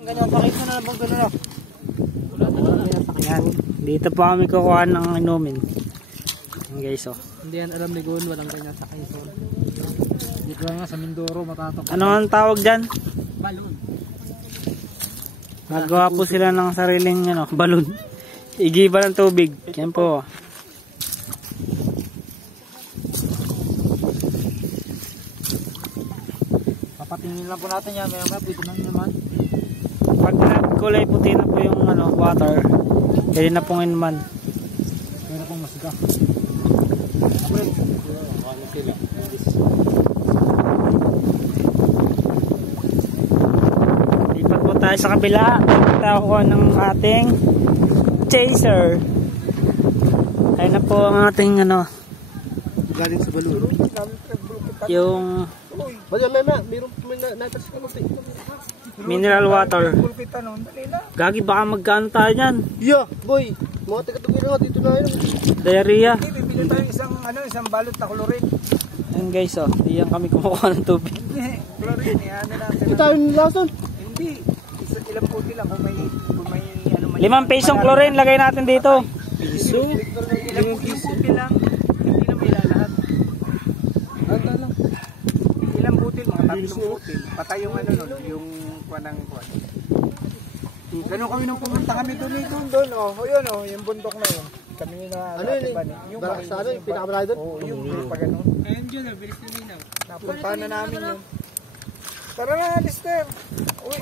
Ganyan, sakit mo na lang pag gano'n. Ayan, dito po kami kukuha ng inumin. Ayan guys, oh. Hindi yan alam ni Gon, walang ganyan sa Quezon. Dito nga sa Mindoro, matatok. Ano ang tawag dyan? Balon. Nagawa po sila ng sariling balon. Igiba ng tubig. Yan po. Papatingin lang po natin yan, may pwede nang naman. Pag kulay puti na po yung water, pwede na pong inuman. Pwede na pong masiga. Lipat po tayo sa kabila. Tayo ko ng ating chaser. Ayun na po ang ating Galing sa balon. yung May natas ka natin. mineral water. Gagi, baka magkano tayo dyan? Yeah, boy. Mga taga-tugin na dito na yun. Diarrhea. Bibili tayo isang balot na chlorine. Ayun guys, oh. Diyan kami kumukuha ng tubig. Chlorine, ano natin. Hindi tayo nilason. Hindi. Ilang puti lang kung may 5 pisong chlorine lagay natin dito. piso. Ilang puti lang. Hindi na may lahat. Ata lang. Ilang butil, mga 3 butil. Patay yung yung kuwanang kuwan. Ganun kami nung pumunta kami doon, oh. Yun, oh, yung bundok na yun. Kami na yung sa ano, yung pinakamalaki doon? Oo, yung pag ano. Ayun dyan, bilis na ninaw. Napuntahan na namin yun. Tara na, Lister. Uy.